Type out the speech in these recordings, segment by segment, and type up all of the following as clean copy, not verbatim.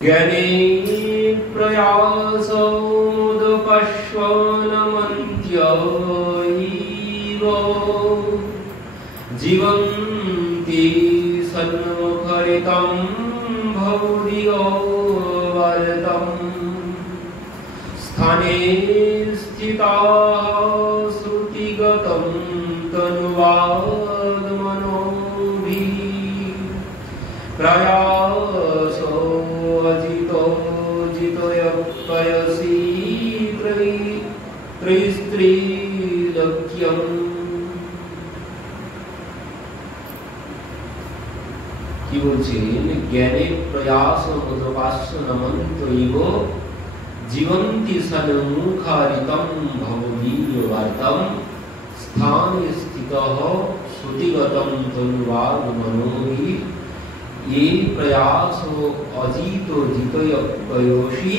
ज्ञाने प्रयासोदपश्वनमन्त्यैव जीवन्ति सन्मुखरितं भौदियोऽवर्तं स्थाने स्थिताः श्रुतिगतं तनुवाग्मनोभिः प्रयासो अजितो जितोयपयसि त्रयस्त्रीलक्ष्यम्। কি বলছেন? জ্ঞানের প্রয়াস মদপাস্যনমন্তৈব জীবন্তি সন্মুখারিতম ভবদীয়বার্তম স্থানে স্থিতঃ শ্রুতিগতম তনুবাগমনোহি ये प्रयासो अजितो जितोयपयसि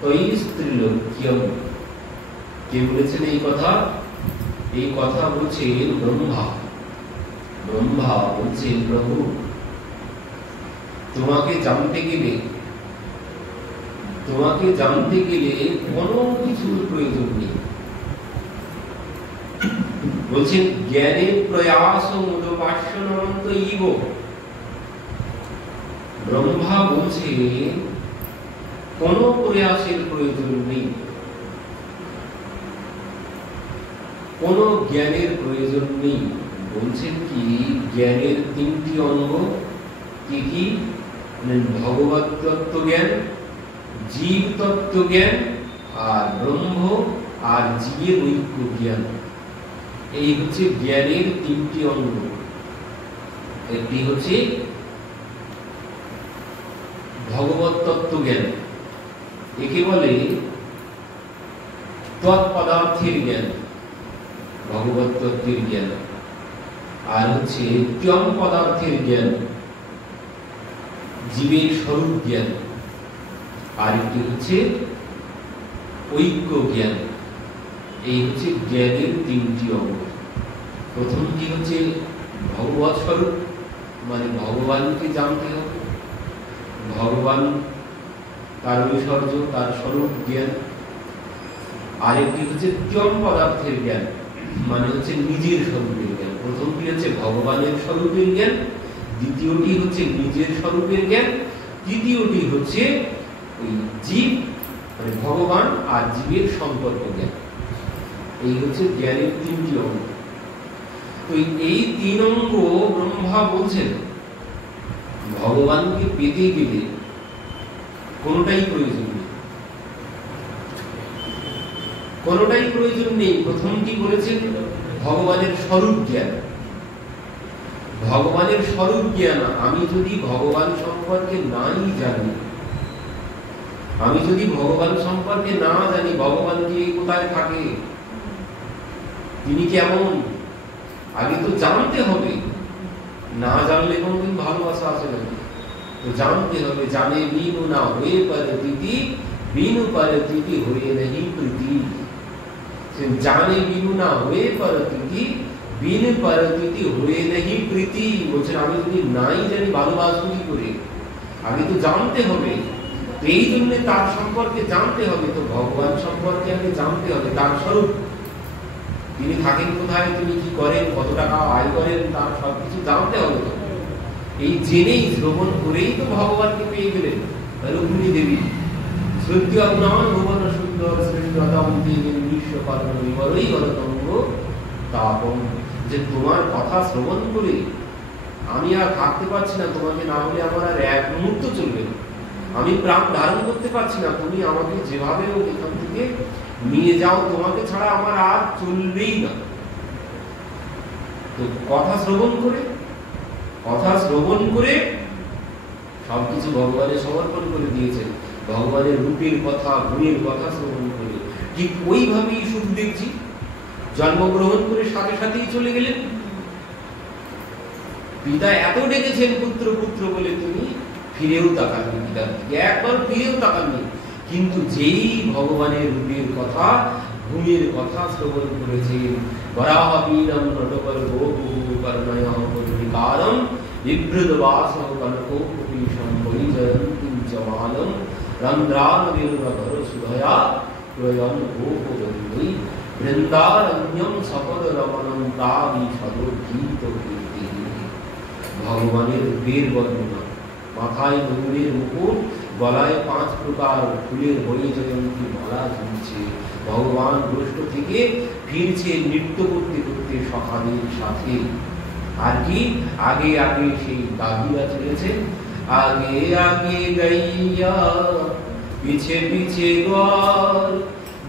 त्रयस्त्रीलोक्यम। কে বলেছেন এই কথা? এই কথা বলছেন ব্রহ্মা। ব্রহ্মা বলছেন, প্রভু তোমাকে জানতে গেলে কোনো কিছুর প্রয়োজন নেই। বলছেন জ্ঞানের প্রয়াস মদপাস্যনমন্তৈব। ব্রহ্মা বলছে কোন প্রয়াসের প্রয়োজন নেই, কোন জ্ঞানের প্রয়োজন নেই। বলছেন কি জ্ঞানের তিনটি অঙ্গ কি কি? ভগবত তত্ত্ব জ্ঞান, জীব তত্ত্ব জ্ঞান, আর ব্রহ্ম আর জীবের ঐক্য জ্ঞান। এই হচ্ছে জ্ঞানের তিনটি অঙ্গ। একটি হচ্ছে ভগবত তত্ত্ব জ্ঞান, একে বলে তৎপদার্থের জ্ঞান, ভগবত তত্ত্বের জ্ঞান। আর হচ্ছে ত্যম পদার্থের জ্ঞান, জীবের স্বরূপ জ্ঞান। আর একটি হচ্ছে ঐক্য জ্ঞান। এই হচ্ছে জ্ঞানের তিনটি অঙ্গ। প্রথমটি হচ্ছে ভগবত স্বরূপ, মানে ভগবানকে জানতে হবে, ভগবান তার ঐশ্বর্য, তার স্বরূপ জ্ঞান। আরেকটি হচ্ছে ত্যম পদার্থের জ্ঞান, মানে হচ্ছে নিজের স্বরূপের জ্ঞান। প্রথমটি হচ্ছে ভগবানের স্বরূপের জ্ঞান, দ্বিতীয়টি হচ্ছে নিজের স্বরূপের জ্ঞান, তৃতীয়টি হচ্ছে ওই জীব মানে ভগবান আর জীবের সম্পর্ক জ্ঞান। এই হচ্ছে জ্ঞানের তিনটি অঙ্গ। তো এই তিন অঙ্গ ব্রহ্মা বলছেন ভগবানকে পেতে গেলে কোনটাই প্রয়োজন নেই, কোনটাই প্রয়োজন নেই। প্রথমটি বলেছেন ভগবানের স্বরূপ জ্ঞান। ভগবানের স্বরূপ জ্ঞান, আমি যদি ভগবান সম্পর্কে নাই জানি, আমি যদি ভগবান সম্পর্কে না জানি, ভগবান কি কোথায় থাকে, তিনি কেমন, আগে তো জানতে হবে। না জানলে কোনদিন ভালোবাসা আসে নাকি? তো জানতে হবে। জানে বিনু না হয়ে পরতিতি, বিনু পরতিতি হয়ে नहीं প্রীতি। জানে বিনু না হয়ে পরতিতি, বিনু পরতিতি হয়ে नहीं প্রীতি। বলছেন আমি যদি নাই জানি ভালোবাসবো কি করে? আগে তো জানতে হবে। তো এই জন্য তার সম্পর্কে জানতে হবে। তো ভগবান সম্পর্কে আগে জানতে হবে, তার স্বরূপ, তিনি থাকেন কোথায়, তিনি কি করেন, কত টাকা আয় করেন, তার সবকিছু জানতে হবে। তো এই জেনেই শ্রবণ করেই তো ভগবানকে পেয়ে গেলেন রুক্মিণী দেবী। সত্য অগ্নমান ভুবন সুন্দর শ্রেষ্ঠতম দেবী বিশ্বকর্ম বিবরই গরতঙ্গ তাপম। যে তোমার কথা শ্রবণ করে আমি আর থাকতে পারছি না, তোমাকে না হলে আমার আর এক মুহূর্ত চলবে না, আমি প্রাণ ধারণ করতে পারছি না। তুমি আমাকে যেভাবে এখান থেকে নিয়ে যাও, তোমাকে ছাড়া আমার আর চলবেই না। তো কথা শ্রবণ করে সবকিছু ভগবানের সমর্পণ করে দিয়েছেন। ভগবানের রূপের কথা, গুণের কথা শ্রবণ করে ঠিক ওইভাবেই সুখদেবজি জন্মগ্রহণ করে সাথে সাথেই চলে গেলেন। পিতা এত ডেকেছেন পুত্র পুত্র বলে, তিনি ফিরেও তাকাননি, পিতার দিকে একবার ফিরেও তাকাননি। কিন্তু যেই ভগবানের রূপের কথা, গুণের কথা শ্রবণ করেছেন, বরাহবীনম নটকর গোপু কর্ণয়ঃ পুরবিকারম বিভ্রদবাসঃ কনকোপীশম বৈজয়ন্তীম চ সমানম রন্ধ্রান বিরুধর সুধয়া প্রয়ন গোপবন্ধুই বৃন্দারণ্যম সপদ রমণম তাবি সদর গীত কীর্তি। ভগবানের রূপের বর্ণনা, মাথায় ময়ূরের মুকুট, গলায় 5 প্রকার ফুলের বৈজয়ন্তী মালা ঝুলছে। ভগবান গোষ্ঠ থেকে ফিরছে নৃত্য করতে করতে সখাদের সাথে। আর কি আগে আগে সেই দাদিরা চলেছে, আগে আগে গাইয়া পিছে পিছে গোয়াল,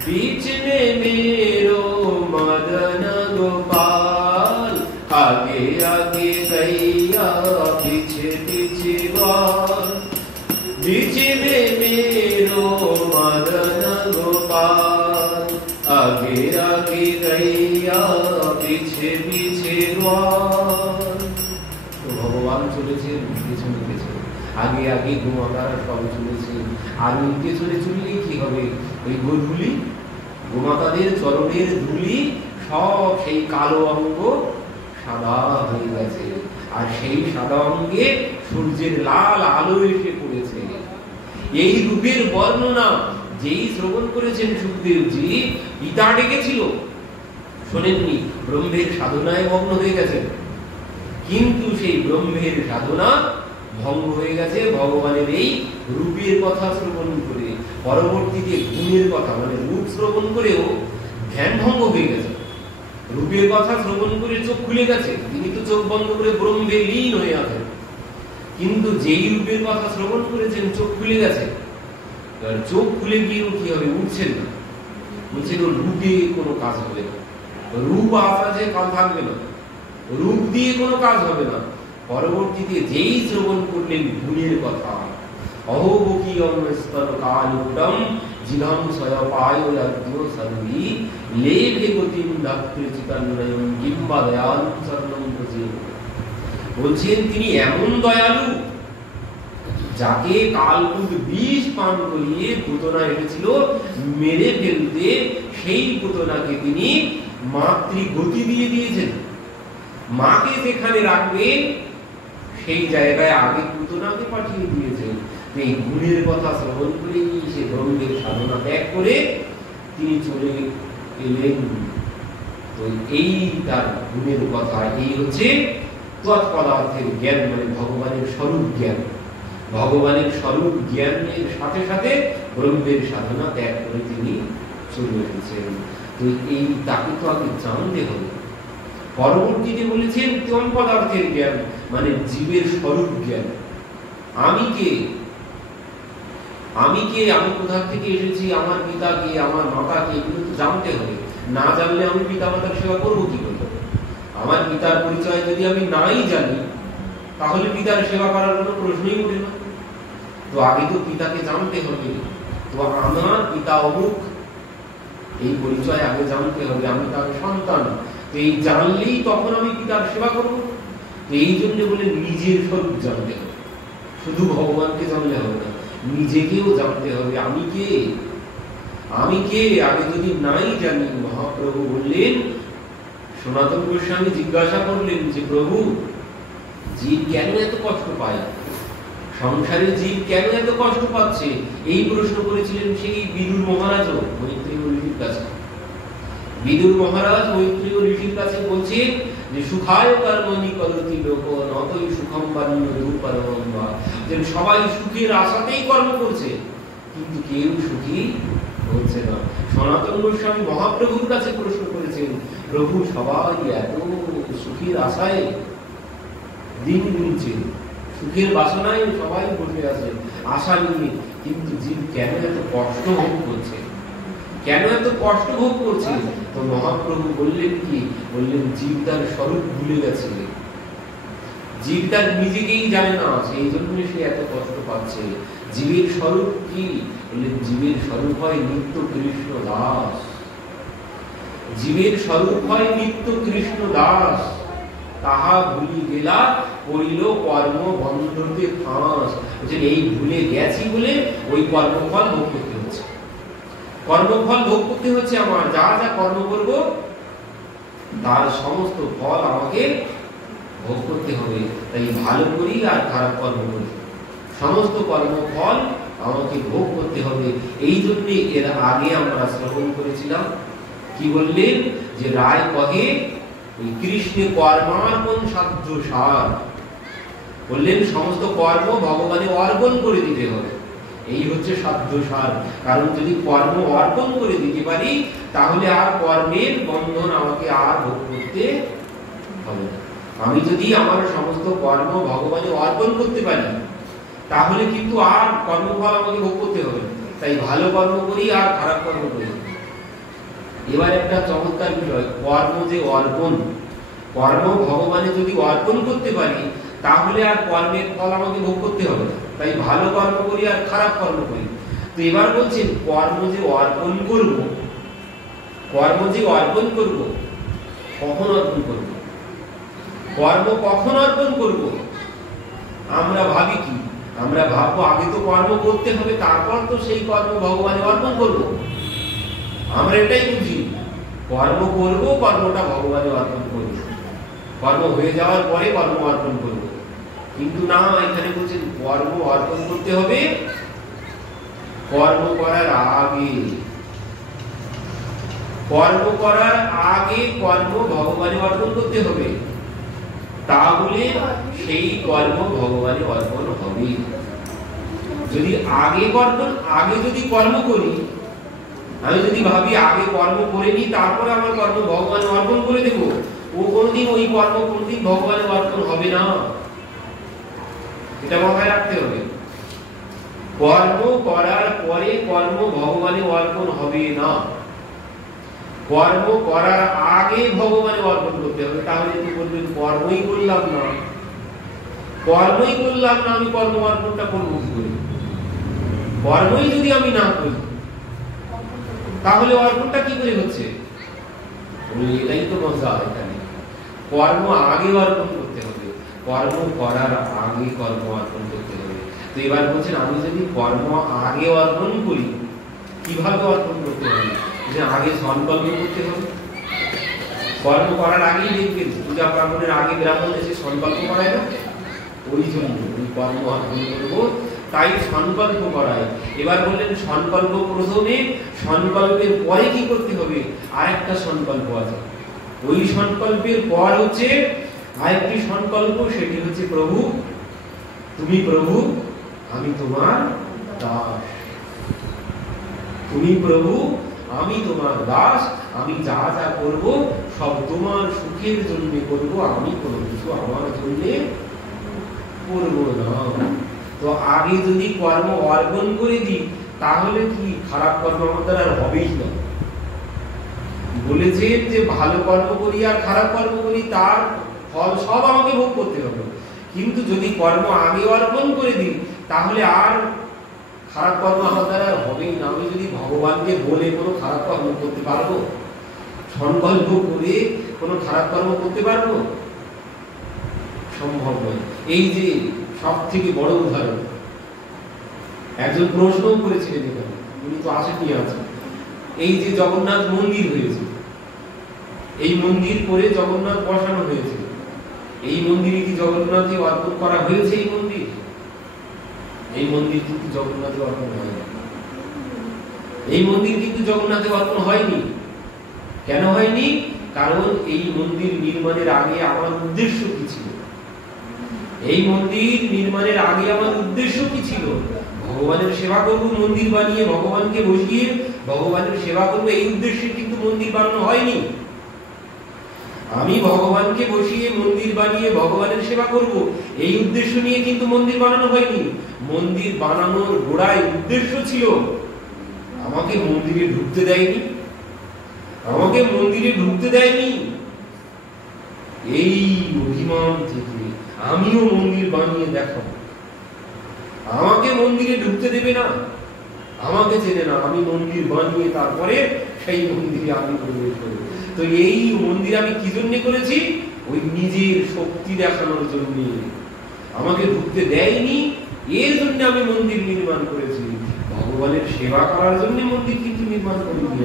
बीच में मेरो मदन गोपाल। आगे आगे गैया पीछे पीछे ग्वाल, बीच में मेरो मदन गोपाल। आगे आगे गैया पीछे पीछे ग्वाल। तो भगवान चलेছে পিছনে পিছনে, আগে আগে গোমাতারা সব চলেছে। আর উল্টে চলে চললেই কি হবে, ওই গোধূলি গোমাতাদের চরণের ধুলি সব সেই কালো অঙ্গ সাদা হয়ে গেছে। আর সেই সাদা অঙ্গে সূর্যের লাল আলো এসে পড়েছে। এই রূপের বর্ণনা যেই শ্রবণ করেছেন সুখদেবজি, পিতা ডেকেছিল, শোনেননি, ব্রহ্মের সাধনায় মগ্ন হয়ে গেছেন। কিন্তু সেই ব্রহ্মের সাধনা ভঙ্গ হয়ে গেছে ভগবানের এই রূপের কথা শ্রবণ করে। পরবর্তীতে গুণের কথা মানে রূপ শ্রবণ করেও ধ্যান ভঙ্গ হয়ে গেছে। রূপের কথা শ্রবণ করে চোখ খুলে গেছে, তিনি তো চোখ বন্ধ করে ব্রহ্মে লীন হয়ে আছেন। কিন্তু যেই রূপের কথা শ্রবণ করেছেন চোখ খুলে গেছে, চোখ খুলে গিয়েও কি হবে, উঠছেন না। বলছেন রূপে কোনো কাজ হবে না, রূপ আছে কাজ থাকবে না, রূপ দিয়ে কোনো কাজ হবে না। পরবর্তীতে যেই শ্রবণ করলেন গুণের কথা, অহোবকীয়ম স্তনকালুটম জিঘাম সয়পায় যজ্ঞ সর্বি লেভে গতিম দাত্রিচিকান্নয়ম কিংবা দয়ালু শরণম ব্রজে। বলছেন তিনি এমন দয়ালু, যাকে কালকুট বিষ পান করিয়ে পুতনা এসেছিল মেরে ফেলতে, সেই পুতনাকে তিনি মাতৃগতি দিয়ে দিয়েছেন। মাকে যেখানে রাখবেন সেই জায়গায় আগে পুতনাকে পাঠিয়ে দিয়েছেন। এই গুণের কথা শ্রবণ করে সে ব্রহ্মের সাধনা ত্যাগ করে তিনি চলে এলেন। তো এই তার গুণের কথা, এই হচ্ছে তৎপদার্থের জ্ঞান, মানে ভগবানের স্বরূপ জ্ঞান। ভগবানের স্বরূপ জ্ঞানের সাথে সাথে ব্রহ্মের সাধনা ত্যাগ করে তিনি চলে এসেছেন। তো এই তাকে তো আগে জানতে হবে। পরবর্তীতে বলেছেন তম পদার্থের জ্ঞান, মানে জীবের স্বরূপ জ্ঞান। আমি কে, আমি কে, আমি কোথা থেকে এসেছি, আমার পিতা কে, আমার মাতা কে, এগুলো তো জানতে হবে। না জানলে আমি পিতা মাতার সেবা করবো কি করে? আমার পিতার পরিচয় যদি আমি নাই জানি, তাহলে পিতার সেবা করার কোনো প্রশ্নই ওঠে না। তো আগে তো পিতাকে জানতে হবে। তো আমার পিতা অমুক, এই পরিচয় আগে জানতে হবে, আমি তার সন্তান। তো এই জানলেই তখন আমি পিতার সেবা করবো। তো এই জন্য বলে নিজের স্বরূপ জানতে হবে, শুধু ভগবানকে জানলে হবে না, নিজেকেও জানতে হবে। আমি কে, আমি কে আগে যদি নাই জানি, মহাপ্রভু বললেন, সনাতন গোস্বামী জিজ্ঞাসা করলেন যে প্রভু, জীব কেন এত কষ্ট পায়, সংসারে জীব কেন এত কষ্ট পাচ্ছে, এই প্রশ্ন করেছিলেন সেই বিদুর মহারাজও মৈত্রেয় ঋষির কাছে। বিদুর মহারাজ মৈত্রেয় ঋষির কাছে বলছেন যে সুখায় কর্মণি করতি লোক নতই সুখম বান্য দুঃপরমম বা, যে সবাই সুখের আশাতেই কর্ম করছে কিন্তু কেউ সুখী হচ্ছে না। সনাতন গোস্বামী মহাপ্রভুর কাছে প্রশ্ন করেছেন, প্রভু সবাই এত সুখের আশায় দিন গুনছে, সুখের বাসনায় সবাই বসে আছে আশা নিয়ে, কিন্তু জীব কেন এত কষ্ট ভোগ করছে, কেন এত কষ্ট ভোগ করছে? তো মহাপ্রভু বললেন কি, বললেন জীব তার স্বরূপ ভুলে গেছে, জীব তার নিজেকেই জানে না, সেই জন্য সে এত কষ্ট পাচ্ছে। জীবের স্বরূপ কি? বললেন জীবের স্বরূপ হয় নিত্য কৃষ্ণ দাস। জীবের স্বরূপ হয় নিত্য কৃষ্ণ দাস। তাহা ভুলি গেলা করিল কর্ম বন্ধতে ফাঁস। এই ভুলে গেছি বলে ওই কর্মফল ভোগ করতে হচ্ছে, কর্মফল ভোগ করতে হচ্ছে। আমার যা যা কর্ম করব তার সমস্ত ফল আমাকে ভোগ করতে হবে। তাই ভালো করি আর খারাপ কর্ম করি, সমস্ত কর্মফল আমাকে ভোগ করতে হবে। এই জন্যে এর আগে আমরা শ্রবণ করেছিলাম কি বললেন, যে রায় কহে কৃষ্ণে কর্মার্পণ সাধ্য সার, বললেন সমস্ত কর্ম ভগবানে অর্পণ করে দিতে হবে, এই হচ্ছে সাধ্য সার। কারণ যদি কর্ম অর্পণ করে দিতে পারি তাহলে আর কর্মের বন্ধন আমাকে আর ভোগ করতে হবে না। আমি যদি আমার সমস্ত কর্ম ভগবানে অর্পণ করতে পারি তাহলে কিন্তু আর কর্মফল আমাকে ভোগ করতে হবে না। তাই ভালো কর্ম করি আর খারাপ কর্ম করি। এবার একটা চমৎকার বিষয়, কর্ম যে অর্পণ, কর্ম ভগবানে যদি অর্পণ করতে পারি তাহলে আর কর্মের ফল আমাকে ভোগ করতে হবে না। তাই ভালো কর্ম করি আর খারাপ কর্ম করি। তো এবার বলছেন কর্ম যে অর্পণ করব, কর্ম যে অর্পণ করব, কখন অর্পণ করব, কর্ম কখন অর্পণ করব? আমরা ভাবি কি, আমরা ভাববো আগে তো কর্ম করতে হবে তারপর তো সেই কর্ম ভগবানে অর্পণ করব। আমরা এটাই বুঝি, কর্ম করব, কর্মটা ভগবানে অর্পণ করব, কর্ম হয়ে যাওয়ার পরে কর্ম অর্পণ করব। কিন্তু না, এখানে বলছেন কর্ম অর্পণ করতে হবে কর্ম করার আগে। কর্ম করার আগে কর্ম ভগবানে অর্পণ করতে হবে, তাহলে সেই কর্ম ভগবানে অর্পণ হবে। যদি আগে যদি কর্ম করি, আমি যদি ভাবি আগে কর্ম করে নি তারপরে আমার কর্ম ভগবানে অর্পণ করে দেব, ও কোনদিন ওই কর্ম কোনদিন ভগবানে অর্পণ হবে না। এটা মাথায় রাখতে হবে। কর্ম করার পরে কর্ম ভগবানে অর্পণ হবে না, কর্ম করার আগে ভগবানে অর্পণ করতে হবে। তাহলে কি বলবেন কর্মই করলাম না, কর্মই করলাম না, আমি কর্ম অর্পণটা করবো কি করে? কর্মই যদি আমি না করি তাহলে অর্পণটা কি করে হচ্ছে? এটাই তো মজা এখানে। কর্ম আগে অর্পণ করতে হবে, কর্ম করার আগে কর্ম অর্পণ করতে হবে। তো এবার বলছেন আমি যদি কর্ম আগে অর্পণ করি, কিভাবে অর্পণ করতে হবে? যে আগে সংকল্প করতে হবে। কর্ম করার আগেই দেখবেন পূজা প্রাঙ্গণের আগে ব্রাহ্মণ এসে সংকল্প করায় না, ওই জন্য ওই কর্ম অর্পণ করবো, তাই সংকল্প করায়। এবার বললেন সংকল্প প্রথমে, সংকল্পের পরে কি করতে হবে? আরেকটা সংকল্প আছে, ওই সংকল্পের পর হচ্ছে আরেকটি সংকল্প, সেটি হচ্ছে প্রভু তুমি প্রভু, আমি তোমার দাস। তুমি প্রভু, আমি তোমার দাস, আমি যা যা করব সব তোমার সুখের জন্য করব, আমি কোনো কিছু আমার জন্য করব না। তো আগে যদি কর্ম অর্পণ করে দিই তাহলে কি খারাপ কর্ম আমাদের আর হবেই না। বলেছেন যে ভালো কর্ম করি আর খারাপ কর্ম করি তার ফল সব আমাকে ভোগ করতে হবে। কিন্তু যদি কর্ম আগে অর্পণ করে দিই তাহলে আর খারাপ কর্ম আমাদের আর হবেই না। আমি যদি ভগবানকে বলে কোনো খারাপ কর্ম করতে পারবো? সংকল্প করে কোনো খারাপ কর্ম করতে পারবো? সম্ভব নয়। এই যে সব থেকে বড় উদাহরণ, একজন প্রশ্ন করেছিলেন এখানে, উনি তো আসেননি আছেন, এই যে জগন্নাথ মন্দির হয়েছে, এই মন্দির করে জগন্নাথ বসানো হয়েছে, এই মন্দিরে কি জগন্নাথে অর্পণ করা হয়েছে? এই মন্দির, এই মন্দির কিন্তু জগন্নাথে অর্পণ হয়নি। এই মন্দির কিন্তু জগন্নাথে অর্পণ হয়নি। কেন হয়নি? কারণ এই মন্দির নির্মাণের আগে আমার উদ্দেশ্য কি ছিল? এই মন্দির নির্মাণের আগে আমার উদ্দেশ্য কি ছিল? ভগবানের সেবা করব, মন্দির বানিয়ে ভগবানকে বসিয়ে ভগবানের সেবা করব, এই উদ্দেশ্যে কিন্তু মন্দির বানানো হয়নি। আমি ভগবানকে বসিয়ে মন্দির বানিয়ে ভগবানের সেবা করব, এই উদ্দেশ্য নিয়ে কিন্তু মন্দির বানানো হয়নি। মন্দির বানানোর গোড়ায় উদ্দেশ্য ছিল আমাকে মন্দিরে ঢুকতে দেয়নি, আমাকে মন্দিরে ঢুকতে দেয়নি, এই অভিমান থেকে আমিও মন্দির বানিয়ে দেখাবো। আমাকে মন্দিরে ঢুকতে দেবে না, আমাকে চেনে না, আমি মন্দির বানিয়ে তারপরে সেই মন্দিরে আমি প্রবেশ করব। তো এই মন্দির আমি কি জন্য করেছি? ওই নিজের শক্তি দেখানোর জন্য। আমাকে ঢুকতে দেয়নি, এর জন্য আমি মন্দির নির্মাণ করেছি। ভগবানের সেবা করার জন্য মন্দির কিন্তু নির্মাণ করিনি,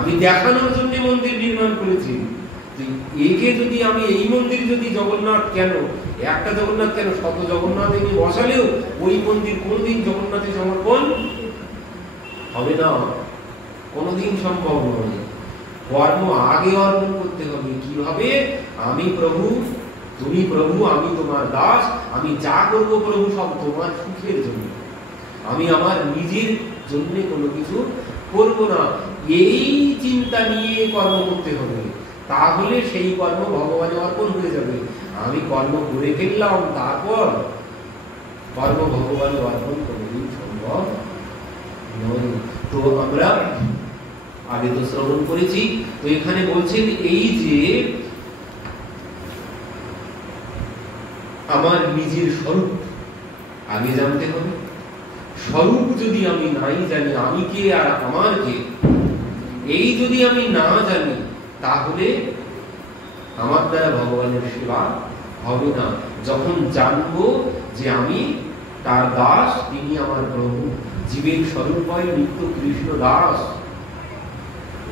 আমি দেখানোর জন্য মন্দির নির্মাণ করেছি। একে যদি আমি এই মন্দির যদি জগন্নাথ কেন, একটা জগন্নাথ কেন, শত জগন্নাথ এনে বসালেও ওই মন্দির কোনদিন জগন্নাথ জগন্নাথে সমর্পণ হবে না, কোনোদিন সম্ভব নয়। কর্ম আগে অর্পণ করতে হবে। কিভাবে? আমি প্রভু, তুমি প্রভু, আমি তোমার দাস, আমি যা করবো প্রভু সব তোমার সুখের জন্য, আমি আমার নিজের জন্য কোনো কিছু করব না, এই চিন্তা নিয়ে কর্ম করতে হবে। তাহলে সেই কর্ম ভগবানে অর্পণ হয়ে যাবে। আমি কর্ম করে ফেললাম, তারপর কর্ম ভগবানে অর্পণ কোনোদিন সম্ভব নয়। তো আমরা আগে তো শ্রবণ করেছি, তো এখানে বলছেন এই যে আমার নিজের স্বরূপ আগে জানতে হবে। স্বরূপ যদি আমি নাই জানি, আমি কে আর আমার কে, এই যদি আমি না জানি, তাহলে আমার দ্বারা ভগবানের সেবা হবে না। যখন জানবো যে আমি তার দাস, তিনি আমার প্রভু, জীবের স্বরূপ হয় নিত্য কৃষ্ণ দাস,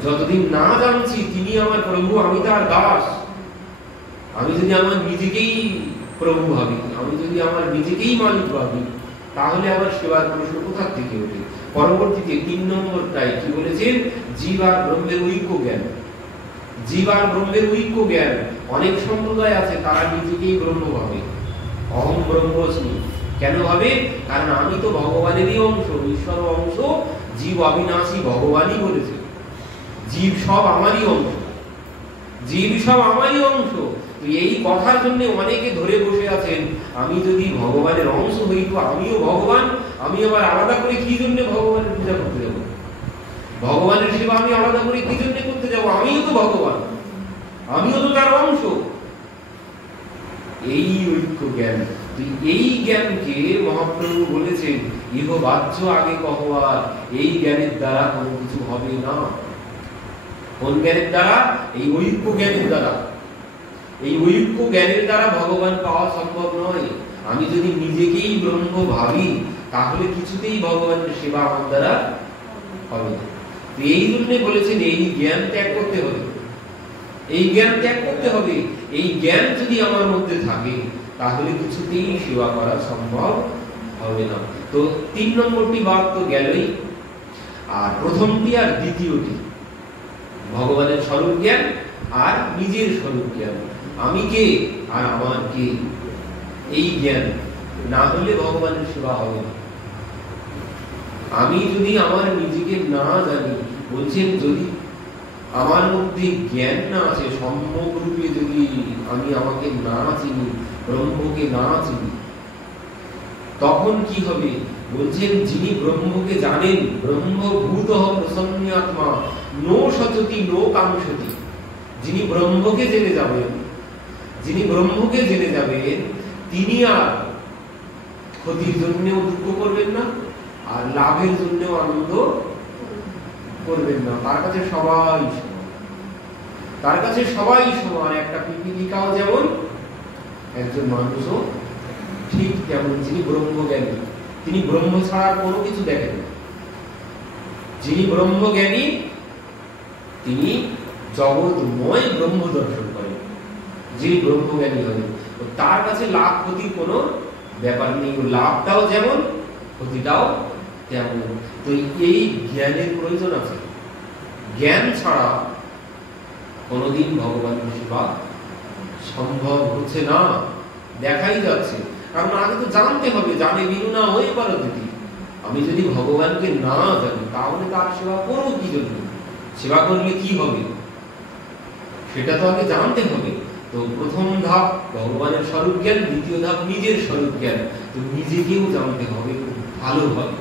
যতদিন না জানছি তিনি আমার প্রভু, আমি তার দাস, আমি যদি আমার নিজেকেই প্রভু ভাবি, আমি যদি আমার নিজেকেই মালিক ভাবি, তাহলে আমার সেবার প্রশ্ন কোথা থেকে ওঠে? পরবর্তীতে 3 নম্বরটাই কি বলেছেন? জীব আর ব্রহ্মের ঐক্য জ্ঞান। জীব আর ব্রহ্মের ঐক্য জ্ঞান। অনেক সম্প্রদায় আছে তারা নিজেকেই ব্রহ্ম ভাবে, অহম ব্রহ্মস্মি। কেন ভাবে? কারণ আমি তো ভগবানেরই অংশ, ঈশ্বর অংশ, জীব অবিনাশী, ভগবানই বলেছে জীব সব আমারই অংশ, জীব সব আমারই অংশ। এই কথার জন্য অনেকে ধরে বসে আছেন আমি যদি ভগবানের অংশ হই তো আমিও ভগবান, আমি আবার আলাদা করে কি জন্য ভগবানের পূজা করতে যাব, ভগবানের সেবা আমি আলাদা করে কি জন্য করতে যাব, আমিও তো ভগবান, আমিও তো তার অংশ। এই ঐক্য জ্ঞান, এই জ্ঞানকে মহাপ্রভু বলেছেন ইহ বাহ্য আগে কহবার, এই জ্ঞানের দ্বারা কোনো কিছু হবে না। কোন জ্ঞানের দ্বারা? এই ঐক্য জ্ঞানের দ্বারা। এই ঐক্য জ্ঞানের দ্বারা ভগবান পাওয়া সম্ভব নয়। আমি যদি নিজেকেই ব্রহ্ম ভাবি, তাহলে কিছুতেই ভগবানের সেবা আমার দ্বারা হবে না। এই জন্য বলেছেন এই জ্ঞান ত্যাগ করতে হবে, এই জ্ঞান ত্যাগ করতে হবে। এই জ্ঞান যদি আমার মধ্যে থাকে, তাহলে কিছুতেই সেবা করা সম্ভব হবে না। তো 3 নম্বরটি বাদ তো গেলই, আর প্রথমটি আর দ্বিতীয়টি ভগবানের স্বরূপ জ্ঞান আর নিজের স্বরূপ জ্ঞান, আমি কে আর আমার কে, এই জ্ঞান না হলে ভগবানের সেবা হবে না। আমি যদি আমার নিজেকে না জানি, বলছেন যদি আমার মধ্যে জ্ঞান না আছে, সম্যক রূপে যদি আমি আমাকে না চিনি, ব্রহ্মকে না চিনি, তখন কি হবে? বলছেন যিনি ব্রহ্মকে জানেন, ব্রহ্মভূত প্রসন্ন আত্মা নো সচতি নো কাংসতি, যিনি ব্রহ্মকে জেনে যাবেন, যিনি ব্রহ্মকে জেনে যাবেন, তিনি আর ক্ষতির জন্যও দুঃখ করবেন না, আর লাভের জন্যও আনন্দ করবেন না। তার কাছে সবাই সমান, তার কাছে সবাই সমান। একটা পিপীলিকাও যেমন, একজন মানুষও ঠিক তেমন। যিনি ব্রহ্মজ্ঞানী, তিনি ব্রহ্ম ছাড়া কোনো কিছু দেখেন না। যিনি ব্রহ্মজ্ঞানী, তিনি জগৎময় ব্রহ্ম দর্শন করেন। যিনি ব্রহ্মজ্ঞানী হবেন, তার কাছে লাভ ক্ষতির কোনো ব্যাপার নেই। লাভটাও যেমন, ক্ষতিটাও তেমন। তো এই জ্ঞানের প্রয়োজন আছে। জ্ঞান ছাড়া কোনোদিন ভগবানের সেবা সম্ভব হচ্ছে না, দেখাই যাচ্ছে। কারণ আগে তো জানতে হবে, জানে বিনু না হয়ে পারো দিদি। আমি যদি ভগবানকে না জানি, তাহলে তার সেবা করবো কি জন্য? সেবা করলে কি হবে সেটা তো আগে জানতে হবে। তো প্রথম ধাপ ভগবানের স্বরূপ জ্ঞান, দ্বিতীয় ধাপ নিজের স্বরূপ জ্ঞান। তো নিজেকেও জানতে হবে খুব ভালোভাবে,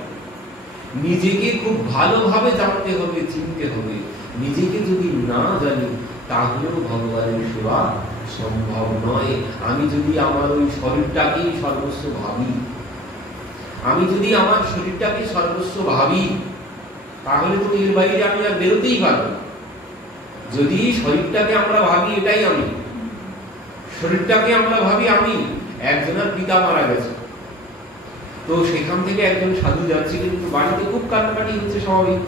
নিজেকে খুব ভালোভাবে জানতে হবে, চিনতে হবে। নিজেকে যদি না জানি, তাহলেও ভগবানের সেবা সম্ভব নয়। আমি যদি আমার ওই শরীরটাকেই সর্বস্ব ভাবি, আমি যদি আমার শরীরটাকে সর্বস্ব ভাবি, তাহলে তো এর বাইরে আমি আর বেরোতেই পারবো। যদি শরীরটাকে আমরা ভাবি এটাই আমি, শরীরটাকে আমরা ভাবি আমি, একজনের পিতা মারা গেছে, তো সেখান থেকে একজন সাধু যাচ্ছে, কিন্তু বাড়িতে খুব কান্নাকাটি হচ্ছে স্বাভাবিক।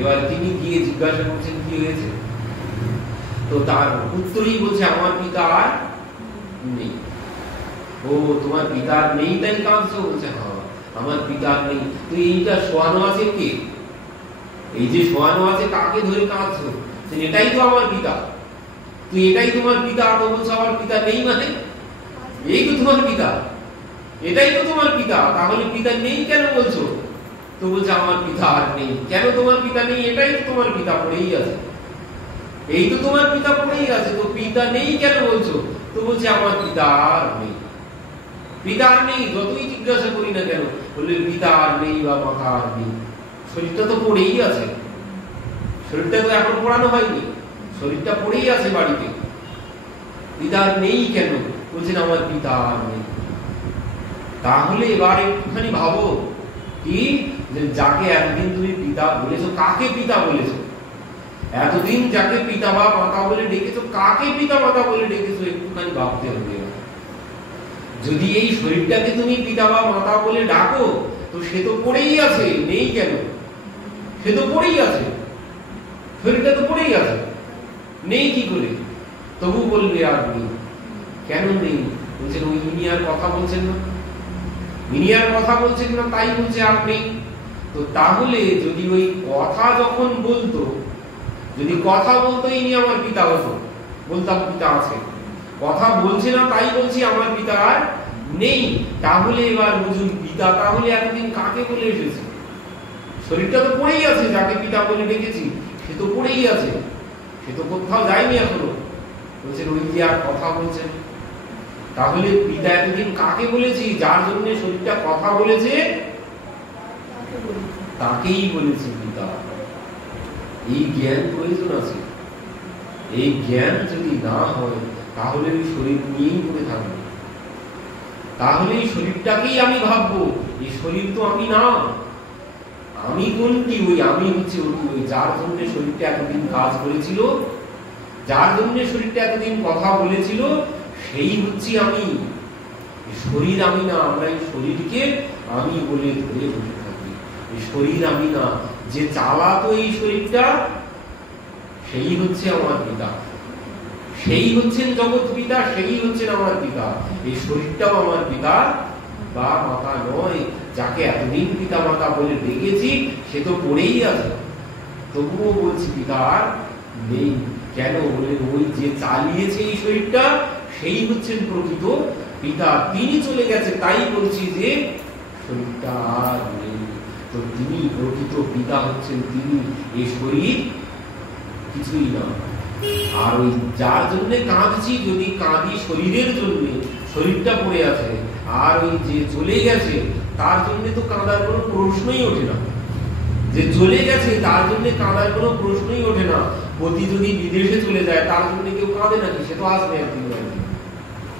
এবার তিনি গিয়ে জিজ্ঞাসা করছেন কি হয়েছে, তো তার উত্তরেই বলছে আমার পিতা আর নেই। ও তোমার পিতা আর নেই তাই কাঁদছো? বলছে হ্যাঁ। আমার পিতার নেই। তো এইটা শোয়ানো আছে কে? এই যে শোয়ানো আছে কাকে ধরে কাঁদছো? এটাই তো আমার পিতা। তুই এটাই তোমার পিতা, তো বলছো আমার পিতা নেই, মানে এই তো তোমার পিতা, এটাই তো তোমার পিতা। তাহলে পিতা নেই কেন বলছো? তো বলছে আমার পিতা আর নেই। কেন তোমার পিতা নেই? এটাই তো তোমার পিতা পড়েই আছে, এই তো তোমার পিতা পড়েই আছে। তো পিতা নেই কেন বলছো? তো বলছে আমার পিতা আর নেই। পিতা আর নেই, যতই জিজ্ঞাসা করি না কেন, বললে পিতা আর নেই বা মাথা আর নেই। শরীরটা তো পড়েই আছে, শরীরটা তো এখন পড়ানো হয়নি, শরীরটা পড়েই আছে বাড়িতে। পিতা আর নেই কেন? বলছেন আমার পিতা আর নেই। তাহলে এবার একটুখানি ভাবো কি, যাকে এতদিন তুমি পিতা বলেছো, কাকে পিতা বলেছো? এতদিন যাকে পিতা বা মাতা বলে ডেকেছো, কাকে পিতা মাতা বলে ডেকেছো? একটুখানি ভাবতে হবে। যদি এই শরীরটাকে তুমি পিতা বা মাতা বলে ডাকো, তো সে তো পড়েই আছে, নেই কেন? সে তো পড়েই আছে, শরীরটা তো পড়েই আছে, নেই কি করে? তবু বলবে আর নেই। কেন নেই? বলছেন ওই ইনি আর কথা বলছেন না, ইনি আর কথা বলছেন না, তাই বলছে আর নেই। তো তাহলে যদি ওই কথা যখন বলতো, যদি কথা বলতো ইনি আমার পিতা হতো, বলতাম পিতা আছে। কথা বলছে না, তাই বলছি আমার পিতা আর নেই। তাহলে এবার বুঝুন, পিতা তাহলে এতদিন কাকে বলে এসেছে? শরীরটা তো পড়েই আছে, যাকে পিতা বলে ডেকেছি সে তো পড়েই আছে, সে তো কোথাও যায়নি এখনো। বলছেন ওই যে আর কথা বলছেন। তাহলে পিতা এতদিন কাকে বলেছি? যার জন্য শরীরটা কথা বলেছে তাকেই বলেছি পিতা। এই জ্ঞান প্রয়োজন আছে। এই জ্ঞান যদি না হয় তাহলে ওই শরীর নিয়েই পড়ে থাকবে। তাহলে এই শরীরটাকেই আমি ভাববো, এই শরীর তো আমি না। আমি কোনটি? ওই আমি হচ্ছে ওই যার জন্য শরীরটা এতদিন কাজ করেছিল, যার জন্য শরীরটা এতদিন কথা বলেছিল, সেই হচ্ছে আমি। শরীর আমি না। আমরা এই শরীরকে আমি বলে ধরে বসে থাকি। এই শরীর আমি না। যে চালাতো এই শরীরটা, সেই হচ্ছে আমার পিতা, সেই হচ্ছেন জগৎ পিতা, সেই হচ্ছেন আমার পিতা। এই শরীরটাও আমার পিতা বা মাতা নয়। যাকে এতদিন পিতা মাতা বলে ডেকেছি সে তো পড়েই আছে, তবুও বলছি পিতা আর নেই। কেন? বলে ওই যে চালিয়েছে এই শরীরটা, সেই হচ্ছেন প্রকৃত পিতা। তিনি চলে গেছে, তাই বলছি যে শরীরটা আর নেই। তো তিনি প্রকৃত পিতা হচ্ছেন তিনি, এই শরীর কিছুই না। আর ওই যার জন্য কাঁদছি, যদি কাঁদি শরীরের জন্য, শরীরটা পড়ে আছে, আর ওই যে চলে গেছে তার জন্য তো কাঁদার কোনো প্রশ্নই ওঠে না। যে চলে গেছে তার জন্য কাঁদার কোনো প্রশ্নই ওঠে না। পতি যদি বিদেশে চলে যায় তার জন্য কেউ কাঁদে নাকি? সে তো আসবে একদিন,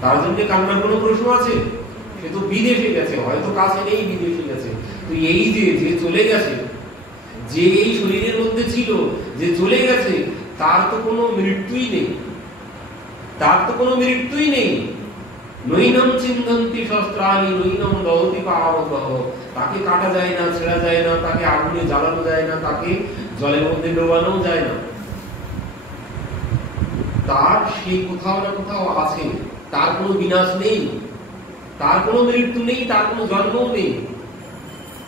তার জন্য কান্নার কোনো প্রশ্ন আছে? সে তো বিদেশে গেছে, হয়তো কাছে নেই, বিদেশে গেছে। তো এই যে চলে গেছে, যে এই শরীরের মধ্যে ছিল, যে চলে গেছে, তার তো কোনো মৃত্যুই নেই, তার তো কোনো মৃত্যুই নেই। নৈনম চিন্তন্তি শস্ত্রাণি নৈনম দহতি পাবকঃ। তাকে কাটা যায় না, ছেঁড়া যায় না, তাকে আগুনে জ্বালানো যায় না, তাকে জলের মধ্যে ডোবানো যায় না। তার সে কোথাও না কোথাও আছে, তার কোনো বিনাশ নেই, তার কোনো মৃত্যু নেই, তার কোনো জন্মও নেই,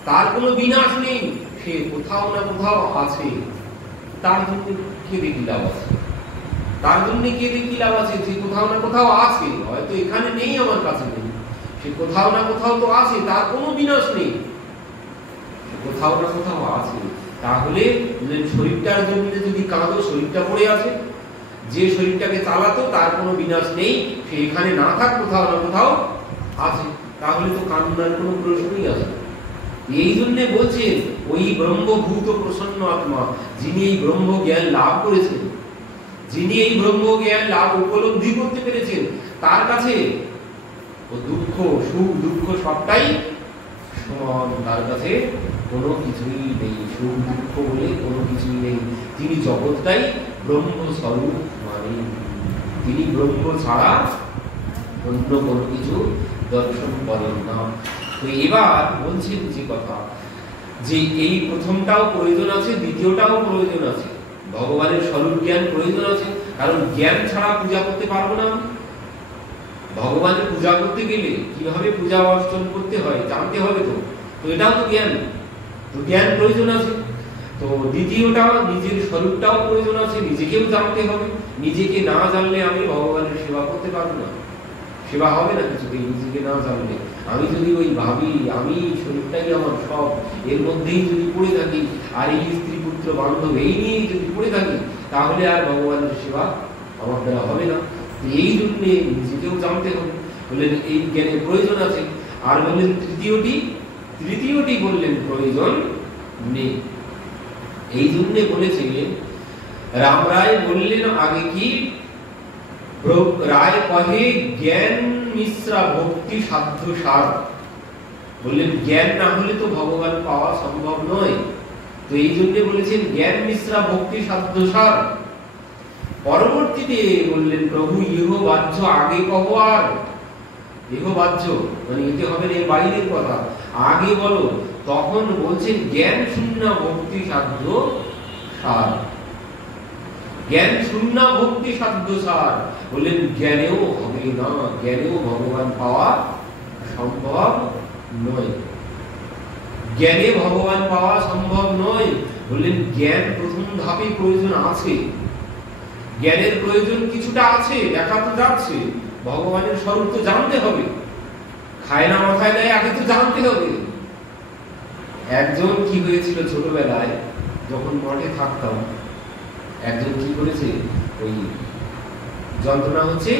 তার কোনো বিনাশ নেই। সে কোথাও না কোথাও আছে। তার জন্য কে দেখি লাভ আছে? তার জন্য কে দেখি লাভ আছে? যে কোথাও না কোথাও আছে, হয়তো এখানে নেই, আমার কাছে নেই, সে কোথাও না কোথাও তো আছে, তার কোনো বিনাশ নেই, কোথাও না কোথাও আছে। তাহলে শরীরটার জন্য যদি কাঁদো, শরীরটা পড়ে আছে, যে শরীরটাকে চালাতো তার কোনো বিনাশ নেই, সে এখানে না থাক, কোথাও না কোথাও আছে। তাহলে তো কান্নার কোনো প্রশ্নই আছে। এই জন্য বলছেন ওই ব্রহ্মভূত প্রসন্ন আত্মা, যিনি এই ব্রহ্ম জ্ঞান লাভ করেছেন, যিনি এই ব্রহ্ম জ্ঞান লাভ উপলব্ধি করতে পেরেছেন, তার কাছে ও দুঃখ সুখ দুঃখ সবটাই সমান। তার কাছে কোনো কিছুই নেই, সুখ দুঃখ বলে কোনো কিছুই নেই। তিনি জগৎটাই ব্রহ্মস্বরূপ, মানে তিনি ব্রহ্ম ছাড়া অন্য কোনো কিছু দর্শন করেন না। তো এবার বলছেন যে কথা, যে এই প্রথমটাও প্রয়োজন আছে, দ্বিতীয়টাও প্রয়োজন আছে। ভগবানের স্বরূপ জ্ঞান প্রয়োজন আছে, কারণ জ্ঞান ছাড়া পূজা করতে পারবো না। ভগবানের পূজা করতে গেলে কিভাবে পূজা অর্চন করতে হয় জানতে হবে। তো তো এটাও তো জ্ঞান, তো জ্ঞান প্রয়োজন আছে। তো দ্বিতীয়টা নিজের স্বরূপটাও প্রয়োজন আছে, নিজেকেও জানতে হবে। নিজেকে না জানলে আমি ভগবানের সেবা করতে পারবো না, সেবা হবে না কিছুতেই নিজেকে না জানলে। আমি যদি ওই ভাবি আমি শরীরটাই আমার সব, এর মধ্যেই যদি পড়ে থাকি, আর এই স্ত্রী পুত্র বান্ধব এই নিয়েই যদি পড়ে থাকি, তাহলে আর ভগবানের সেবা আমার দ্বারা হবে না। এই জন্য নিজেকেও জানতে হবে, বললেন এই জ্ঞানের প্রয়োজন আছে। আর বললেন তৃতীয়টি বললেন প্রয়োজন নেই। এই জন্য বলেছে রাম রায় বললেন আগে কি, রায় কহে জ্ঞান মিশ্রা ভক্তি সাধ্য সার। বললেন জ্ঞান না হলে তো ভগবান পাওয়া সম্ভব নয়। তো এই জন্য বলেছেন জ্ঞান মিশ্রা ভক্তি সাধ্য সার। পরবর্তীতে বললেন প্রভু ইহ বাহ্য আগে কহ, আর ইহ বাহ্য মানে এতে হবে না, বাইরের কথা আগে বলো। তখন বলছেন জ্ঞান শূন্য ভক্তি সাধ্য সার। জ্ঞান শূন্য ভক্তি সাধ্য সার বললেন জ্ঞানেও হবে না, জ্ঞানেও ভগবান পাওয়া সম্ভব নয়। জ্ঞানে ভগবান পাওয়া সম্ভব নয়। বললেন জ্ঞান প্রথম ধাপে প্রয়োজন আছে, জ্ঞানের প্রয়োজন কিছুটা আছে, দেখা তো যাচ্ছে। ভগবানের স্বরূপ তো জানতে হবে, খায় না মাথায় দেয়, আগে তো জানতে হবে। একজন কি হয়েছিল ছোটবেলায় যখন মঠে থাকতাম, একজন কি করেছে, ওই যন্ত্রণা হচ্ছে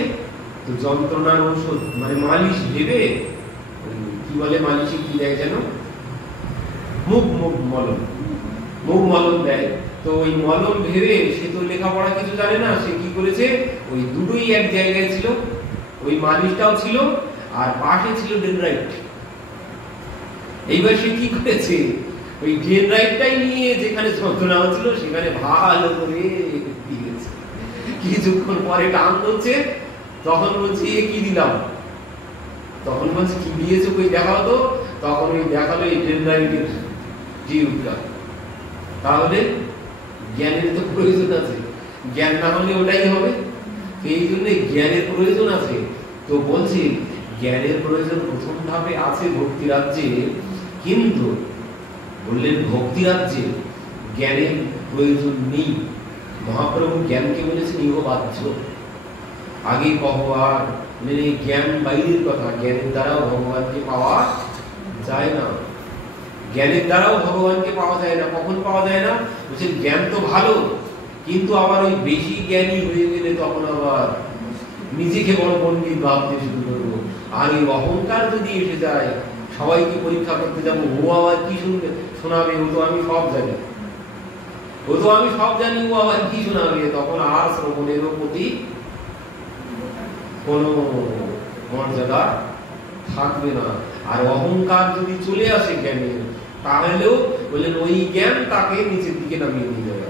তো যন্ত্রণার ঔষধ মানে মালিশ ভেবে, কি বলে মালিশে কি দেয় যেন, মুখ মলম দেয়। তো ওই মলম ভেবে, সে তো লেখাপড়া কিছু জানে না, সে কি করেছে ওই দুটোই এক জায়গায় ছিল, ওই মালিশটাও ছিল আর পাশে ছিল ডেনড্রাইট। এইবার সে কি করেছে, ওই ডেনড্রাইটটাই নিয়ে যেখানে যন্ত্রণা হচ্ছিল সেখানে ভালো করে দিয়েছে। কিছুক্ষণ পরে টান ধরছে, তখন বলছি এ কি দিলাম, তখন বলছে কি দিয়েছে কই দেখাও তো, তখন ওই দেখালো এই ডেনড্রাইটের টিউবটা। তাহলে জ্ঞানের তো প্রয়োজন আছে, জ্ঞান না হলে ওটাই হবে। এই জন্য জ্ঞানের প্রয়োজন আছে। তো বলছি জ্ঞানের প্রয়োজন প্রথম ধাপে আছে ভক্তি রাজ্যে, কিন্তু বললেন ভক্তি রাজ্যে জ্ঞানের প্রয়োজন নেই। মহাপ্রভু জ্ঞানকে বলেছেন ইহ বাহ্য আগে কহ, আর মানে জ্ঞান বাইরের কথা, জ্ঞানের দ্বারাও ভগবানকে পাওয়া যায় না। জ্ঞানের দ্বারাও ভগবানকে পাওয়া যায় না। কখন পাওয়া যায় না, বলছেন জ্ঞান তো ভালো, কিন্তু আবার ওই বেশি জ্ঞানী হয়ে গেলে তখন আবার নিজেকে বড় পণ্ডিত ভাবতে শুরু করবো। আর এই অহংকার যদি এসে যায়, সবাইকে পরীক্ষা করতে যাবো, ও আবার কি শুনবে শোনাবে, ও তো আমি সব জানি, ও আবার কি শোনাবে, তখন আর শ্রবণেরও প্রতি কোন মর্যাদা থাকবে না। আর অহংকার যদি চলে আসে জ্ঞানের, তাহলেও বললেন ওই জ্ঞান তাকে নিচের দিকে নামিয়ে নিয়ে যাবে,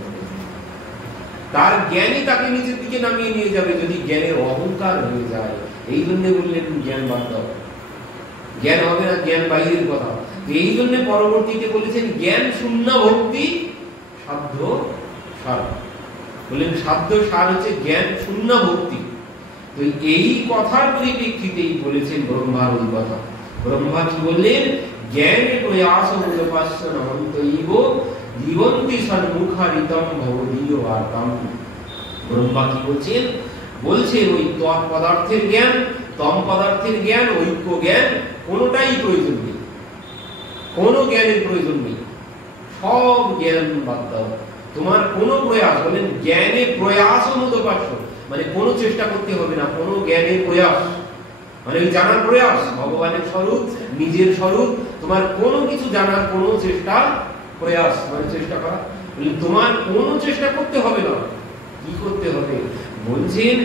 তার জ্ঞানই তাকে নিচের দিকে নামিয়ে নিয়ে যাবে যদি জ্ঞানের অহংকার হয়ে যায়। এই জন্য বললেন জ্ঞান বাদ দাও, জ্ঞান হবে না, জ্ঞান বাইরের কথা। এই জন্য পরবর্তীতে বলেছেন জ্ঞান শূন্য ভক্তি সাধ্য সার। বললেন সাধ্য সার হচ্ছে জ্ঞান শূন্য ভক্তি। তো এই কথার পরিপ্রেক্ষিতেই বলেছেন ব্রহ্মার ওই কথা। ব্রহ্মা কি বললেন, জ্ঞানে প্রয়াস মুদপাস্য নমন্তৈব জীবন্তি সন্মুখারিতম ভবদীয় আর্তম। ব্রহ্মা কি বলছেন, বলছে ওই তৎ পদার্থের জ্ঞান, তম পদার্থের জ্ঞান, ঐক্য জ্ঞান কোনোটাই প্রয়োজন নেই, কোনো জ্ঞানের প্রয়োজন নেই। সব জ্ঞান বাদ দাও, তোমার কোনো প্রয়াস, বলেন জ্ঞানে প্রয়াস মুদপাস্য মানে কোনো চেষ্টা করতে হবে না, কোনো জ্ঞানের প্রয়াস মানে জানার প্রয়াস, ভগবানের স্বরূপ, নিজের স্বরূপ, তোমার কোনো কিছু জানার কোনো চেষ্টা, প্রয়াস মানে চেষ্টা করা, তোমার কোনো চেষ্টা করতে হবে না। কি করতে হবে, বলছেন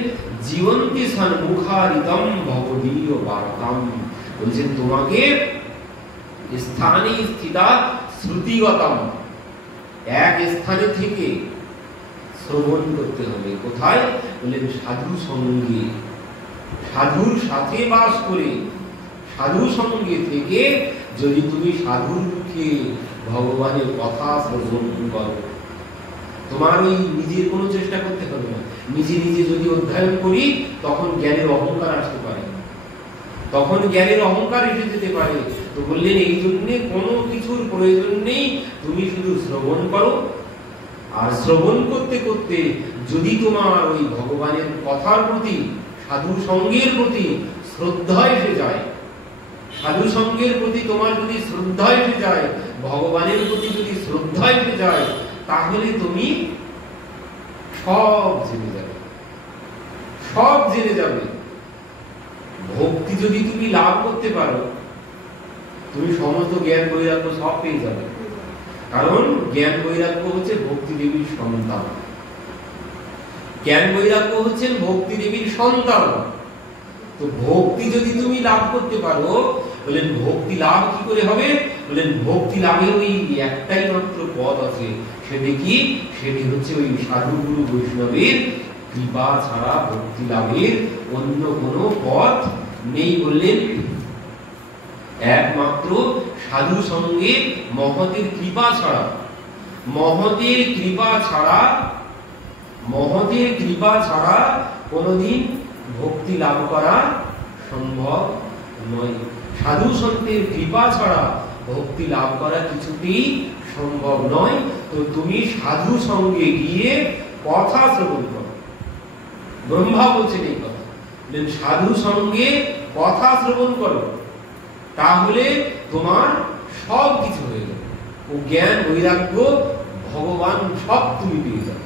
জীবন্তি সন্মুখারিতম ভবদীয় বার্তাম। বলছেন তোমাকে স্থানে স্থিতা শ্রুতিগতম, এক স্থানে থেকে শ্রবণ করতে হবে। কোথায়, বললেন সাধু সঙ্গে, সাধুর সাথে বাস করে, সাধু সঙ্গে থেকে যদি তুমি সাধুর মুখে ভগবানের কথা শ্রবণ করো, তোমার ওই নিজের কোনো চেষ্টা করতে হবে না। নিজে নিজে যদি অধ্যয়ন করি তখন জ্ঞানের অহংকার আসতে পারে, তখন জ্ঞানের অহংকার এসে যেতে পারে। তো বললেন এই জন্য কোনো কিছুর প্রয়োজন নেই, তুমি শুধু শ্রবণ করো। আর শ্রবণ করতে করতে যদি তোমার ওই ভগবানের কথার প্রতি, সাধু সঙ্গের প্রতি শ্রদ্ধা এসে যায়, সাধু সঙ্গের প্রতি তোমার যদি শ্রদ্ধা এসে যায়, ভগবানের প্রতি যদি শ্রদ্ধা এসে যায়, তাহলে তুমি সব জেনে যাবে, সব জেনে যাবে। ভক্তি যদি তুমি লাভ করতে পারো, তুমি সমস্ত জ্ঞান বৈরাগ্য সব পেয়ে যাবে। কারণ জ্ঞান বৈরাগ্য হচ্ছে ভক্তি দেবীর সন্তান, জ্ঞান বৈরাগ্য হচ্ছেন ভক্তি দেবীর সন্তান। তো ভক্তি যদি তুমি লাভ করতে পারো, বলেন ভক্তি লাভ কি করে হবে? বলেন ভক্তি লাভের ওই একটাই মাত্র পথ আছে, সেটি কি? সেটি হচ্ছে ওই সাধু গুরু বৈষ্ণবের কৃপা ছাড়া ভক্তি লাভের অন্য কোনো পথ নেই। বললেন একমাত্র সাধু সঙ্গে মহতের কৃপা ছাড়া, মহতের কৃপা ছাড়া, মহতের কৃপা ছাড়া কোনদিন ভক্তি লাভ করা সম্ভব নয়। সাধু সন্তের কৃপা ছাড়া ভক্তি লাভ করা কিছুতেই সম্ভব নয়। তো তুমি সাধু সঙ্গে গিয়ে কথা শ্রবণ করো। ব্রহ্মা বলছেন এই কথা, সাধু সঙ্গে কথা শ্রবণ করো, তাহলে তোমার সব কিছু হয়ে যাবে। ও জ্ঞান বৈরাগ্য ভগবান সব তুমি পেয়ে যাবে।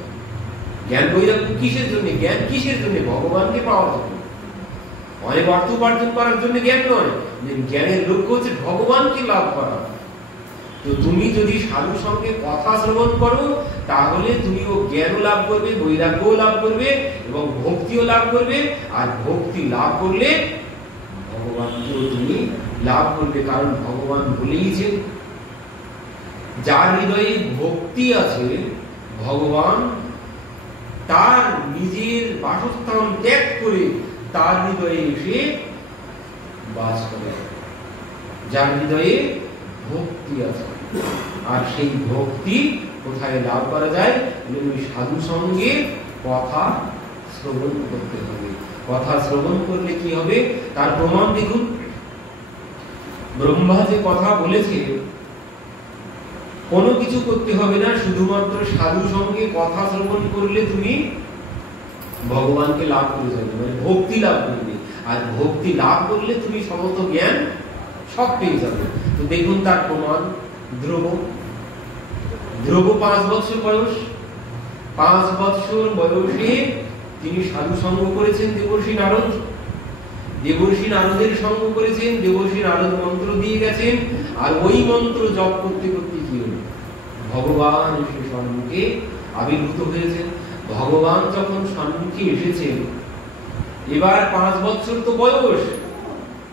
জ্ঞান বৈরাগ্য কিসের জন্য? জ্ঞান কিসের জন্য? ভগবানকে পাওয়ার জন্য, অনেক অর্থ উপার্জন করার জন্য জ্ঞান নয়। জ্ঞানের লক্ষ্য হচ্ছে ভগবানকে লাভ করা। তো তুমি যদি সাধু সঙ্গে কথা শ্রবণ করো, তাহলে তুমি ও জ্ঞানও লাভ করবে, বৈরাগ্যও লাভ করবে এবং ভক্তিও লাভ করবে। আর ভক্তি লাভ করলে ভগবানকেও তুমি লাভ করবে। কারণ ভগবান বলেইছেন, যার হৃদয়ে ভক্তি আছে, ভগবান তার নিজের বাসস্থান ত্যাগ করে তার হৃদয়ে এসে বাস করে। যার হৃদয়ে ভক্তি আছে, আর সেই ভক্তি কোথায় লাভ করা যায়? ওই সাধু সঙ্গে কথা শ্রবণ করতে হবে। কথা শ্রবণ করলে কি হবে তার প্রমাণ দেখুন। ব্রহ্মা যে কথা বলেছে, কোনো কিছু করতে হবে না, শুধুমাত্র সাধু সঙ্গে কথা শ্রবণ করলে তুমি ভগবানকে লাভ করে যাবে, মানে ভক্তি লাভ করবে। আর ভক্তি লাভ করলে তুমি সমস্ত জ্ঞান সব পেয়ে যাবে। তো দেখুন তার প্রমাণ। ধ্রুব 5 বছর বয়স, 5 বছর বয়সে তিনি সাধু সঙ্গ করেছেন দেবর্ষি নারদ। দেবর্ষি নারদের সঙ্গ করেছেন, দেবর্ষি নারদ মন্ত্র দিয়ে গেছেন। আর ওই মন্ত্র জপ করতে করতে কি হলো? ভগবান এসে সম্মুখে আবির্ভূত হয়েছেন। ভগবান যখন সম্মুখে এসেছেন, এবার 5 বছর তো বয়স,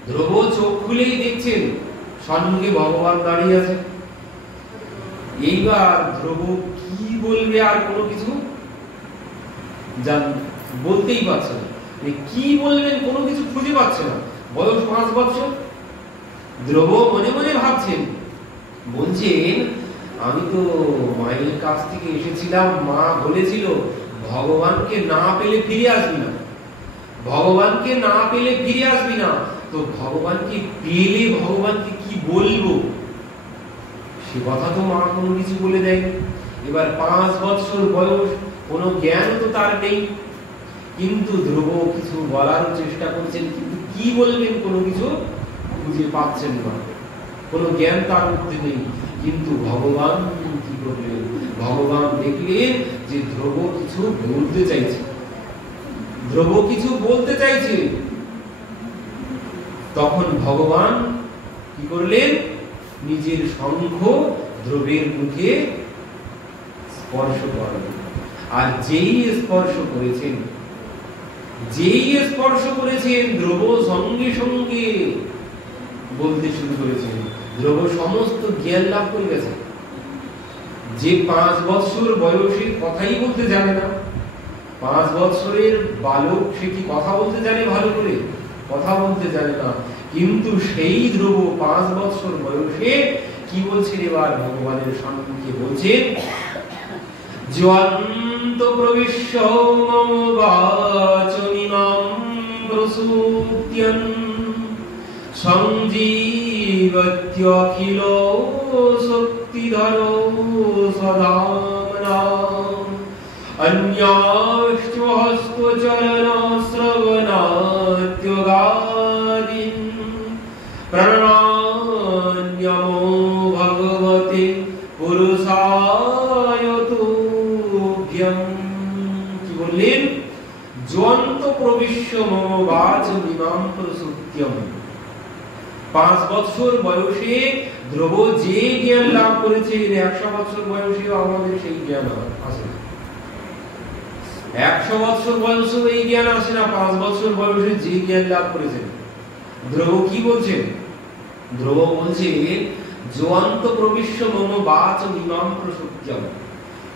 ধ্রুব চোখ খুলেই দেখছেন সম্মুখে ভগবান দাঁড়িয়ে আছে। এইবার ধ্রুব কি বলবে আর কোনো কিছু বলতেই পারছে না, কি বলবেন কোনো কিছু খুঁজে পাচ্ছে না। বয়স 5 বছর। ধ্রুব মনে মনে ভাবছেন, বলছেন আমি তো মায়ের কাছ থেকে এসেছিলাম, মা বলেছিল ভগবানকে না পেলে ফিরে আসবি না, ভগবানকে না পেলে ফিরে আসবি না। তো ভগবানকে পেলে ভগবানকে কি বলবো, সে কথা তো মা কোনো কিছু বলে দেয়নি। এবার 5 বছর বয়স, কোনো জ্ঞান তো তার নেই। কিন্তু ধ্রুব কিছু বলার চেষ্টা করছেন, কিন্তু কি বলবেন কোনো কিছু খুঁজে পাচ্ছেন না, কোনো জ্ঞান তার মধ্যে নেই। কিন্তু ভগবান কি করলেন? ভগবান দেখলেন যে ধ্রুব কিছু বলতে চাইছে, ধ্রুব কিছু বলতে চাইছে। তখন ভগবান কি করলেন? নিজের শঙ্খ ধ্রুবের মুখে স্পর্শ করলেন। আর যেই স্পর্শ করেছেন, ধ্রুব সঙ্গে সঙ্গে বলতে শুরু করেছেন। ধ্রুব সমস্ত জ্ঞান লাভ করে গেছে। যে 5 বছর বয়সে কথাই বলতে জানে না, 5 বছরের বালক, সে কি কথা বলতে জানে? ভালো করে কথা বলতে জানে না। কিন্তু সেই ধ্রুব 5 বছর বয়সে কি বলছেন? এবার ভগবানের সম্মুখে বলছেন, জ্বন্ত প্রবিশ্য মম বাচমিমাম প্রসূত্যং সংজীবয়তি সঞ্জীবত্যখিল শক্তিধর সদামনা অন্যাশ্চ হস্তচরণ শ্রবণাত্যোগাদীন প্রণাম্যমো ভগবতে পুরুষায় তুভ্যং। কি বললেন? জ্বন্ত প্রবিশ্য মম বাচমিমাম প্রসূত্যম। 5 বছর বয়সে ধ্রুব যে জ্ঞান লাভ করেছে, 100 বছর বয়সেও আমাদের সেই জ্ঞান আসে না। 100 বছর বয়সেও এই জ্ঞান আসে না। 5 বছর বয়সে যে জ্ঞান লাভ করেছেন, ধ্রুব কি বলছেন? ধ্রুব বলছে জ্বন্ত প্রবিশ্য মম বাচমিমাম প্রসূত্যম।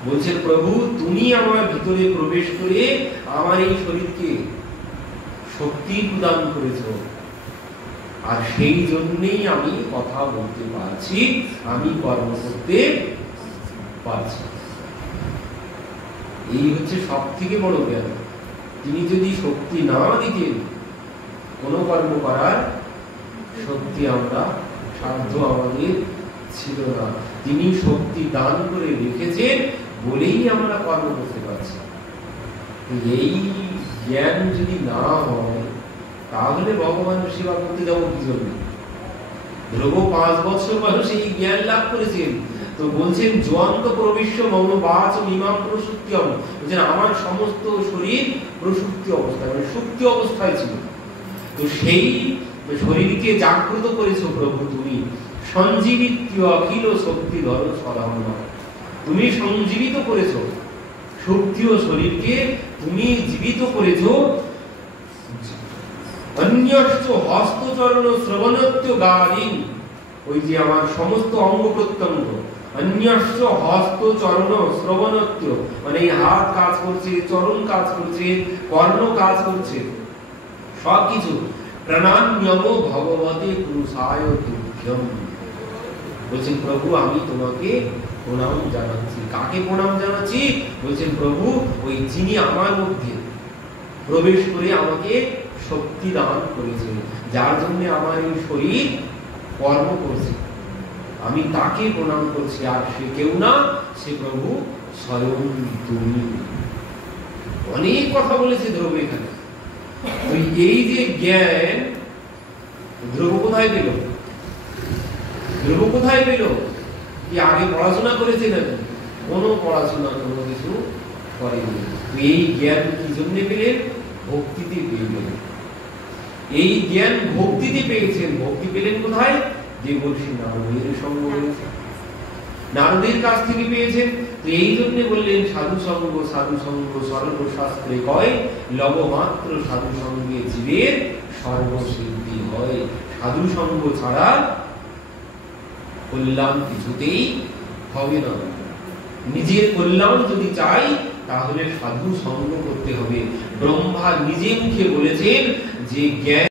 বলছেন প্রভু তুমি আমার ভিতরে প্রবেশ করে আমার এই শরীরকে শক্তি প্রদান করেছ, আর সেই জন্যই আমি কথা বলতে পারছি, আমি কর্ম করতে পারছি। এই হচ্ছে সব থেকে বড় জ্ঞান। তিনি যদি শক্তি না দিতেন, কোন কর্ম করার শক্তি আমরা সাধ্য আমাদের ছিল না। তিনি শক্তি দান করে রেখেছেন বলেই আমরা কর্ম করতে পারছি। এই জ্ঞান যদি না হয় তাহলে ভগবানের সেবা করতে যাবো কি জন্য? ধ্রুব 5 বছর বয়সে এই জ্ঞান লাভ করেছেন, তো বলছেন জ্বন্ত প্রবিশ্য মম বাচমিমাম প্রসূত্যম। বলছেন আমার সমস্ত শরীর প্রসূতি অবস্থায়, মানে সুপ্তি অবস্থায় ছিল। তো সেই শরীরকে জাগ্রত করেছো প্রভু তুমি। সঞ্জীবিত অখিল শক্তিধর সদামনা। তুমি সঞ্জীবিত করেছো শক্তি ও শরীরকে, তুমি জীবিত করেছো। অন্যশ্চ হস্তচরণ শ্রবণাত্যোগাদীন। ওই যে আমার সমস্ত অঙ্গ প্রত্যঙ্গ, অন্যশ্চ হস্তচরণ শ্রবণাত্য, মানে এই হাত কাজ করছে, চরণ কাজ করছে, কর্ণ কাজ করছে, সবকিছু প্রণাম্যম ভগবতে পুরুষায় তুভ্যং। বলছেন প্রভু আমি তোমাকে প্রণাম জানাচ্ছি। কাকে প্রণাম জানাচ্ছি? বলছেন প্রভু ওই যিনি আমার মধ্যে প্রবেশ করে আমাকে শক্তি দান করেছে, যার জন্য আমার এই শরীর কর্ম করছে, আমি তাকে প্রণাম করছি। আর সে কেউ না, সে প্রভু স্বয়ং তুমি। অনেক কথা বলেছে ধ্রুব এখানে। এই যে জ্ঞান ধ্রুব কোথায় পেল? ধ্রুব কোথায় পেল? কি আগে পড়াশোনা করেছে নাকি? কোনো পড়াশোনা কোনো কিছু করেনি। এই জ্ঞান কি জন্য পেলেন? ভক্তিতে পেলেন। এই জ্ঞান ভক্তিতে পেয়েছেন। ভক্তি পেলেন কোথায়? দেবর্ষি নারদের সঙ্গ হয়েছে, নারদের কাছ থেকে পেয়েছেন। তো এই জন্য বললেন সাধু সঙ্গ সর্বশাস্ত্রে কয়, লবমাত্র সাধু সঙ্গে জীবের সর্বসিদ্ধি হয়। সাধু সঙ্গ ছাড়া কল্যাণ কিছুতেই হবে না। নিজের কল্যাণ যদি চাই তাহলে সাধু সঙ্গ করতে হবে। ব্রহ্মা নিজে মুখে বলেছেন যে জ্ঞান